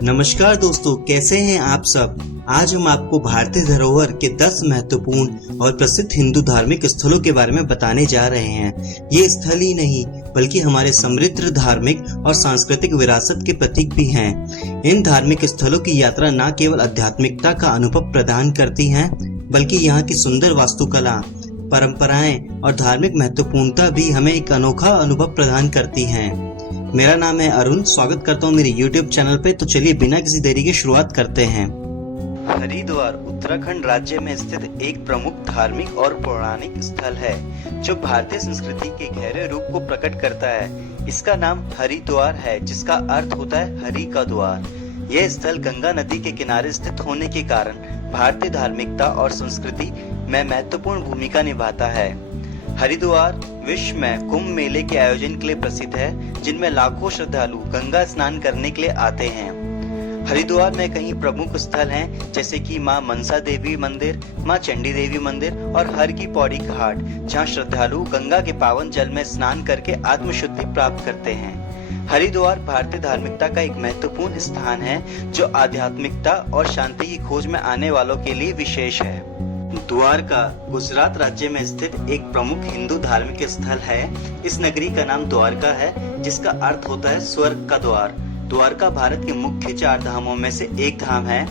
नमस्कार दोस्तों, कैसे हैं आप सब। आज हम आपको भारतीय धरोहर के 10 महत्वपूर्ण और प्रसिद्ध हिंदू धार्मिक स्थलों के बारे में बताने जा रहे हैं। ये स्थल ही नहीं बल्कि हमारे समृद्ध धार्मिक और सांस्कृतिक विरासत के प्रतीक भी हैं। इन धार्मिक स्थलों की यात्रा न केवल आध्यात्मिकता का अनुभव प्रदान करती हैं, बल्कि यहाँ की सुंदर वास्तुकला, परंपराएं और धार्मिक महत्वपूर्णता भी हमें एक अनोखा अनुभव प्रदान करती हैं। मेरा नाम है अरुण, स्वागत करता हूँ मेरे YouTube चैनल पे। तो चलिए बिना किसी देरी के शुरुआत करते हैं। हरिद्वार उत्तराखंड राज्य में स्थित एक प्रमुख धार्मिक और पौराणिक स्थल है जो भारतीय संस्कृति के गहरे रूप को प्रकट करता है। इसका नाम हरिद्वार है, जिसका अर्थ होता है हरि का द्वार। यह स्थल गंगा नदी के किनारे स्थित होने के कारण भारतीय धार्मिकता और संस्कृति में महत्वपूर्ण भूमिका निभाता है। हरिद्वार विश्व में कुंभ मेले के आयोजन के लिए प्रसिद्ध है, जिनमें लाखों श्रद्धालु गंगा स्नान करने के लिए आते हैं। हरिद्वार में कई प्रमुख स्थल हैं, जैसे कि मां मनसा देवी मंदिर, मां चंडी देवी मंदिर और हर की पौड़ी घाट, जहां श्रद्धालु गंगा के पावन जल में स्नान करके आत्मशुद्धि प्राप्त करते हैं। हरिद्वार भारतीय धार्मिकता का एक महत्वपूर्ण स्थान है, जो आध्यात्मिकता और शांति की खोज में आने वालों के लिए विशेष है। द्वारका गुजरात राज्य में स्थित एक प्रमुख हिंदू धार्मिक स्थल है। इस नगरी का नाम द्वारका है, जिसका अर्थ होता है स्वर्ग का द्वार। द्वारका भारत के मुख्य 4 धामों में से एक धाम है।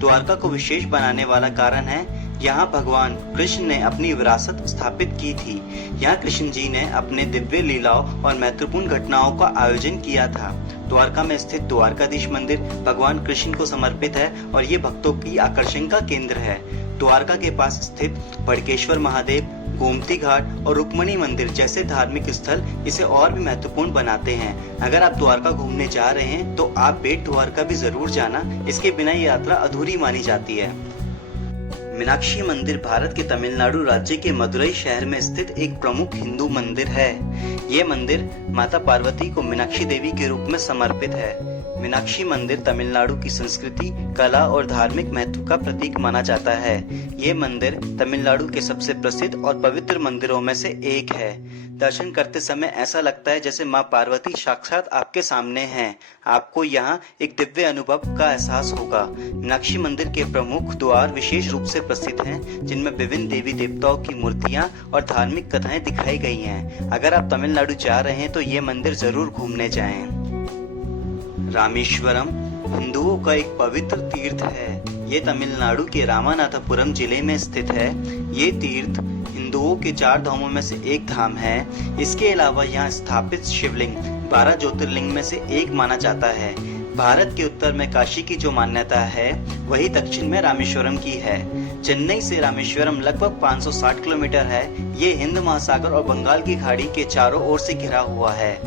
द्वारका को विशेष बनाने वाला कारण है, यहाँ भगवान कृष्ण ने अपनी विरासत स्थापित की थी। यहाँ कृष्ण जी ने अपने दिव्य लीलाओं और महत्वपूर्ण घटनाओं का आयोजन किया था। द्वारका में स्थित द्वारकाधीश मंदिर भगवान कृष्ण को समर्पित है और ये भक्तों की आकर्षण का केंद्र है। द्वारका के पास स्थित बड़केश्वर महादेव, गोमती घाट और रुक्मणी मंदिर जैसे धार्मिक स्थल इसे और भी महत्वपूर्ण बनाते हैं। अगर आप द्वारका घूमने जा रहे हैं तो आप बेट द्वारका भी जरूर जाना। इसके बिना ये यात्रा अधूरी मानी जाती है। मीनाक्षी मंदिर भारत के तमिलनाडु राज्य के मदुरई शहर में स्थित एक प्रमुख हिंदू मंदिर है। ये मंदिर माता पार्वती को मीनाक्षी देवी के रूप में समर्पित है। मीनाक्षी मंदिर तमिलनाडु की संस्कृति, कला और धार्मिक महत्व का प्रतीक माना जाता है। ये मंदिर तमिलनाडु के सबसे प्रसिद्ध और पवित्र मंदिरों में से एक है। दर्शन करते समय ऐसा लगता है जैसे माँ पार्वती साक्षात आपके सामने हैं। आपको यहाँ एक दिव्य अनुभव का एहसास होगा। मीनाक्षी मंदिर के प्रमुख द्वार विशेष रूप से प्रसिद्ध हैं, जिनमें विभिन्न देवी देवताओं की मूर्तियाँ और धार्मिक कथाएं दिखाई गई हैं। अगर आप तमिलनाडु जा रहे हैं तो ये मंदिर जरूर घूमने जाएं। रामेश्वरम हिंदुओं का एक पवित्र तीर्थ है। ये तमिलनाडु के रामानाथपुरम जिले में स्थित है। ये तीर्थ हिंदुओं के 4 धामों में से एक धाम है। इसके अलावा यहाँ स्थापित शिवलिंग 12 ज्योतिर्लिंग में से एक माना जाता है। भारत के उत्तर में काशी की जो मान्यता है, वही दक्षिण में रामेश्वरम की है। चेन्नई से रामेश्वरम लगभग 560 किलोमीटर है। ये हिंद महासागर और बंगाल की खाड़ी के चारों ओर से घिरा हुआ है।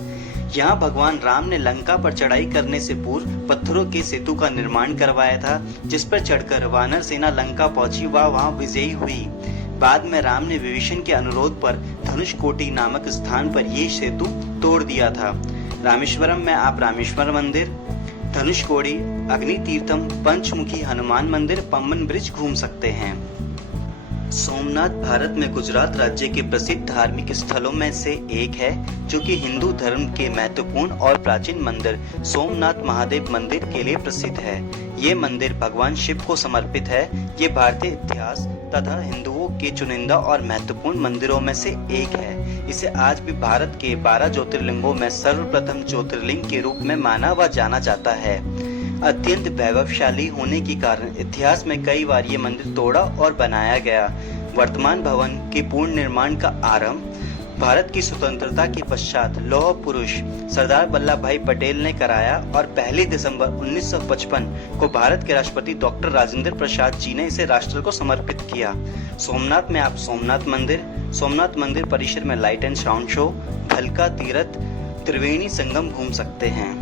यहाँ भगवान राम ने लंका पर चढ़ाई करने से पूर्व पत्थरों के सेतु का निर्माण करवाया था, जिस पर चढ़कर वानर सेना लंका पहुंची व वहां विजयी हुई। बाद में राम ने विभीषण के अनुरोध पर धनुषकोटि नामक स्थान पर ये सेतु तोड़ दिया था। रामेश्वरम में आप रामेश्वर मंदिर, धनुषकोटि, अग्नि तीर्थम, पंचमुखी हनुमान मंदिर, पम्बन ब्रिज घूम सकते हैं। सोमनाथ भारत में गुजरात राज्य के प्रसिद्ध धार्मिक स्थलों में से एक है, जो कि हिंदू धर्म के महत्वपूर्ण और प्राचीन मंदिर सोमनाथ महादेव मंदिर के लिए प्रसिद्ध है। ये मंदिर भगवान शिव को समर्पित है। ये भारतीय इतिहास तथा हिंदुओं के चुनिंदा और महत्वपूर्ण मंदिरों में से एक है। इसे आज भी भारत के 12 ज्योतिर्लिंगों में सर्वप्रथम ज्योतिर्लिंग के रूप में माना व जाना जाता है। अत्यंत वैभवशाली होने के कारण इतिहास में कई बार ये मंदिर तोड़ा और बनाया गया। वर्तमान भवन के पूर्ण निर्माण का आरंभ भारत की स्वतंत्रता के पश्चात लौह पुरुष सरदार वल्लभ भाई पटेल ने कराया और 1 दिसंबर 1955 को भारत के राष्ट्रपति डॉक्टर राजेंद्र प्रसाद जी ने इसे राष्ट्र को समर्पित किया। सोमनाथ में आप सोमनाथ मंदिर परिसर में लाइट एंड साउंड शो, भलका तीर्थ, त्रिवेणी संगम घूम सकते हैं।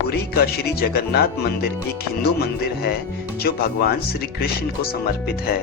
पुरी का श्री जगन्नाथ मंदिर एक हिंदू मंदिर है, जो भगवान श्री कृष्ण को समर्पित है।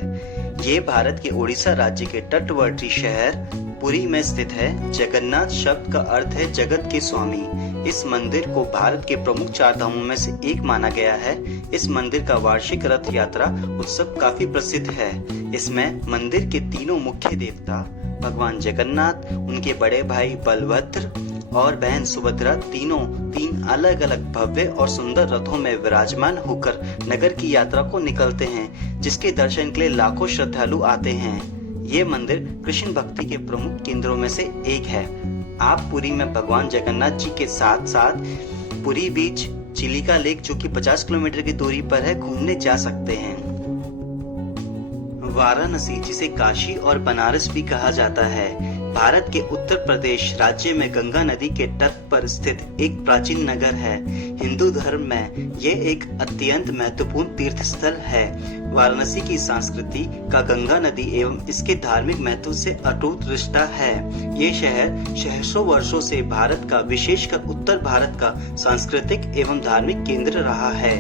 ये भारत के उड़ीसा राज्य के तटवर्ती शहर पुरी में स्थित है। जगन्नाथ शब्द का अर्थ है जगत के स्वामी। इस मंदिर को भारत के प्रमुख 4 धामों में से एक माना गया है। इस मंदिर का वार्षिक रथ यात्रा उत्सव काफी प्रसिद्ध है। इसमें मंदिर के तीनों मुख्य देवता भगवान जगन्नाथ, उनके बड़े भाई बलभद्र और बहन सुभद्रा तीनों तीन अलग अलग भव्य और सुंदर रथों में विराजमान होकर नगर की यात्रा को निकलते हैं, जिसके दर्शन के लिए लाखों श्रद्धालु आते हैं। ये मंदिर कृष्ण भक्ति के प्रमुख केंद्रों में से एक है। आप पुरी में भगवान जगन्नाथ जी के साथ साथ पुरी बीच, चिलिका लेक जो कि 50 किलोमीटर की दूरी पर है, घूमने जा सकते हैं। वाराणसी, जिसे काशी और बनारस भी कहा जाता है, भारत के उत्तर प्रदेश राज्य में गंगा नदी के तट पर स्थित एक प्राचीन नगर है। हिंदू धर्म में ये एक अत्यंत महत्वपूर्ण तीर्थ स्थल है। वाराणसी की संस्कृति का गंगा नदी एवं इसके धार्मिक महत्व से अटूट रिश्ता है। ये शहर सहस्रों वर्षों से भारत का, विशेषकर उत्तर भारत का सांस्कृतिक एवं धार्मिक केंद्र रहा है।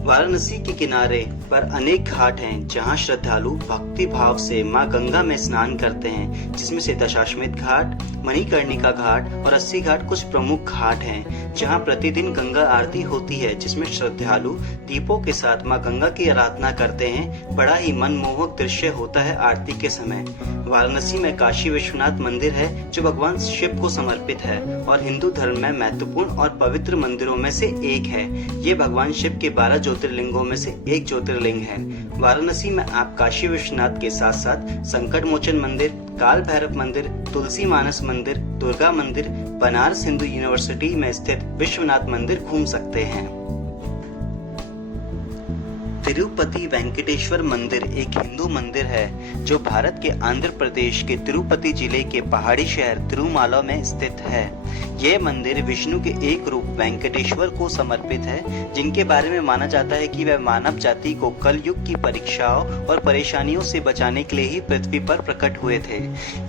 वाराणसी के किनारे पर अनेक घाट हैं, जहां श्रद्धालु भक्ति भाव से मां गंगा में स्नान करते हैं, जिसमें से दशाश्वमेध घाट, मणिकर्णिका घाट और 80 घाट कुछ प्रमुख घाट हैं, जहां प्रतिदिन गंगा आरती होती है, जिसमें श्रद्धालु दीपों के साथ मां गंगा की आराधना करते हैं। बड़ा ही मनमोहक दृश्य होता है आरती के समय। वाराणसी में काशी विश्वनाथ मंदिर है, जो भगवान शिव को समर्पित है और हिंदू धर्म में महत्वपूर्ण और पवित्र मंदिरों में से एक है। ये भगवान शिव के 12 ज्योतिर्लिंगों में से एक ज्योतिर्लिंग है। वाराणसी में आप काशी विश्वनाथ के साथ साथ संकट मोचन मंदिर, काल भैरव मंदिर, तुलसी मानस मंदिर, दुर्गा मंदिर, बनारस हिंदू यूनिवर्सिटी में स्थित विश्वनाथ मंदिर घूम सकते हैं। तिरुपति वेंकटेश्वर मंदिर एक हिंदू मंदिर है, जो भारत के आंध्र प्रदेश के तिरुपति जिले के पहाड़ी शहर तिरुमाला में स्थित है। यह मंदिर विष्णु के एक रूप वेंकटेश्वर को समर्पित है, जिनके बारे में माना जाता है कि वह मानव जाति को कल युग की परीक्षाओं और परेशानियों से बचाने के लिए ही पृथ्वी पर प्रकट हुए थे।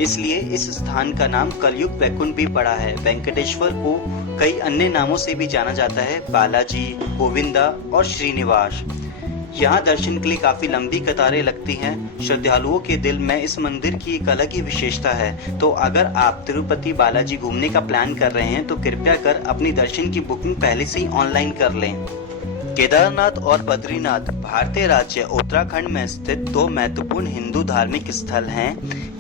इसलिए इस स्थान का नाम कलयुग वैकुंठ भी पड़ा है। वेंकटेश्वर को कई अन्य नामों से भी जाना जाता है, बालाजी, गोविंदा और श्रीनिवास। यहाँ दर्शन के लिए काफी लंबी कतारें लगती हैं। श्रद्धालुओं के दिल में इस मंदिर की एक अलग ही विशेषता है। तो अगर आप तिरुपति बालाजी घूमने का प्लान कर रहे हैं, तो कृपया कर अपनी दर्शन की बुकिंग पहले से ही ऑनलाइन कर लें। केदारनाथ और बद्रीनाथ भारतीय राज्य उत्तराखंड में स्थित दो महत्वपूर्ण हिंदू धार्मिक स्थल हैं।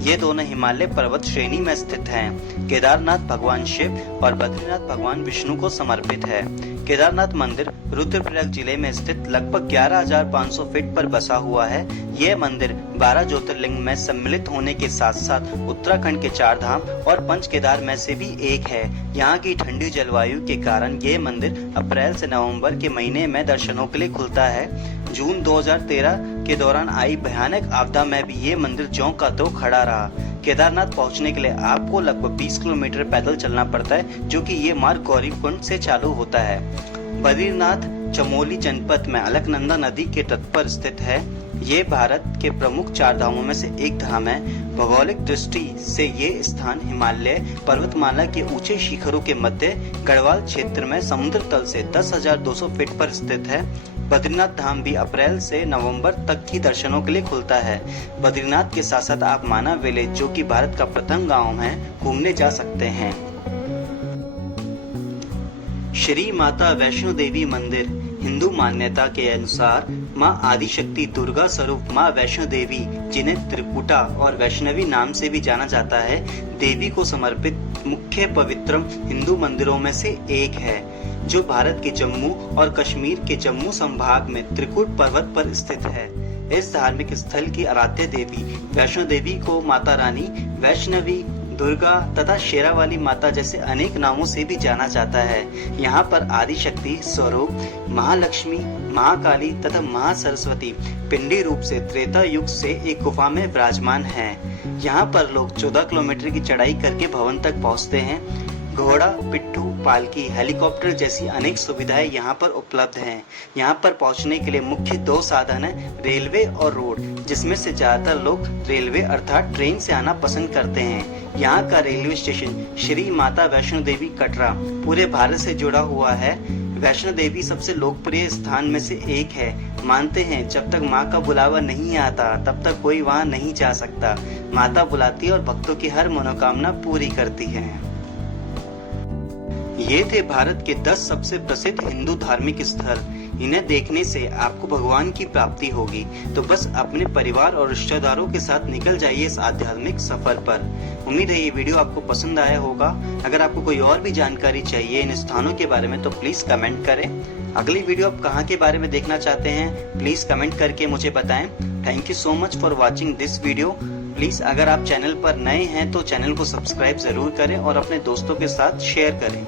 ये दोनों हिमालय पर्वत श्रेणी में स्थित हैं। केदारनाथ भगवान शिव और बद्रीनाथ भगवान विष्णु को समर्पित है। केदारनाथ मंदिर रुद्रप्रयाग जिले में स्थित लगभग 11,500 फीट पर बसा हुआ है। यह मंदिर 12 ज्योतिर्लिंग में सम्मिलित होने के साथ साथ उत्तराखंड के 4 धाम और 5 केदार में से भी एक है। यहाँ की ठंडी जलवायु के कारण यह मंदिर अप्रैल से नवंबर के महीने में दर्शनों के लिए खुलता है। जून 2013 के दौरान आई भयानक आपदा में भी ये मंदिर ज्यों का त्यों खड़ा रहा। केदारनाथ पहुंचने के लिए आपको लगभग 20 किलोमीटर पैदल चलना पड़ता है, जो कि ये मार्ग गौरीकुंड से चालू होता है। बद्रीनाथ चमोली जनपद में अलकनंदा नदी के तट पर स्थित है। ये भारत के प्रमुख 4 धामों में से एक धाम है। भौगोलिक दृष्टि से ये स्थान हिमालय पर्वतमाला के ऊंचे शिखरों के मध्य गढ़वाल क्षेत्र में समुद्र तल से 10,200 फीट पर स्थित है। बद्रीनाथ धाम भी अप्रैल से नवंबर तक की दर्शनों के लिए खुलता है। बद्रीनाथ के साथ साथ आप माना विलेज, जो कि भारत का प्रथम गांव है, घूमने जा सकते हैं। श्री माता वैष्णो देवी मंदिर हिंदू मान्यता के अनुसार मां आदिशक्ति दुर्गा स्वरूप मां वैष्णो देवी, जिन्हें त्रिपुटा और वैष्णवी नाम से भी जाना जाता है, देवी को समर्पित मुख्य पवित्रम हिंदू मंदिरों में से एक है, जो भारत के जम्मू और कश्मीर के जम्मू संभाग में त्रिकुट पर्वत पर स्थित है। इस धार्मिक स्थल की आराध्य देवी वैष्णो देवी को माता रानी, वैष्णवी, दुर्गा तथा शेरावाली माता जैसे अनेक नामों से भी जाना जाता है। यहाँ पर आदिशक्ति स्वरूप महालक्ष्मी, महाकाली तथा महासरस्वती पिंडी रूप से त्रेता युग से एक गुफा में विराजमान हैं। यहाँ पर लोग 14 किलोमीटर की चढ़ाई करके भवन तक पहुँचते हैं। घोड़ा, पिट्ठू, पालकी, हेलीकॉप्टर जैसी अनेक सुविधाएं यहाँ पर उपलब्ध हैं। यहाँ पर पहुँचने के लिए मुख्य 2 साधन हैं, रेलवे और रोड, जिसमें से ज्यादातर लोग रेलवे अर्थात ट्रेन से आना पसंद करते हैं। यहाँ का रेलवे स्टेशन श्री माता वैष्णो देवी कटरा पूरे भारत से जुड़ा हुआ है। वैष्णो देवी सबसे लोकप्रिय स्थान में से एक है। मानते हैं जब तक माँ का बुलावा नहीं आता तब तक कोई वहाँ नहीं जा सकता। माता बुलाती है और भक्तों की हर मनोकामना पूरी करती है। ये थे भारत के 10 सबसे प्रसिद्ध हिंदू धार्मिक स्थल। इन्हें देखने से आपको भगवान की प्राप्ति होगी। तो बस अपने परिवार और रिश्तेदारों के साथ निकल जाइए इस आध्यात्मिक सफर पर। उम्मीद है ये वीडियो आपको पसंद आया होगा। अगर आपको कोई और भी जानकारी चाहिए इन स्थानों के बारे में तो प्लीज कमेंट करें। अगली वीडियो आप कहाँ के बारे में देखना चाहते हैं प्लीज कमेंट करके मुझे बताएं। Thank you so much for watching this video. Please अगर आप चैनल पर नए हैं तो चैनल को सब्सक्राइब जरूर करें और अपने दोस्तों के साथ शेयर करें।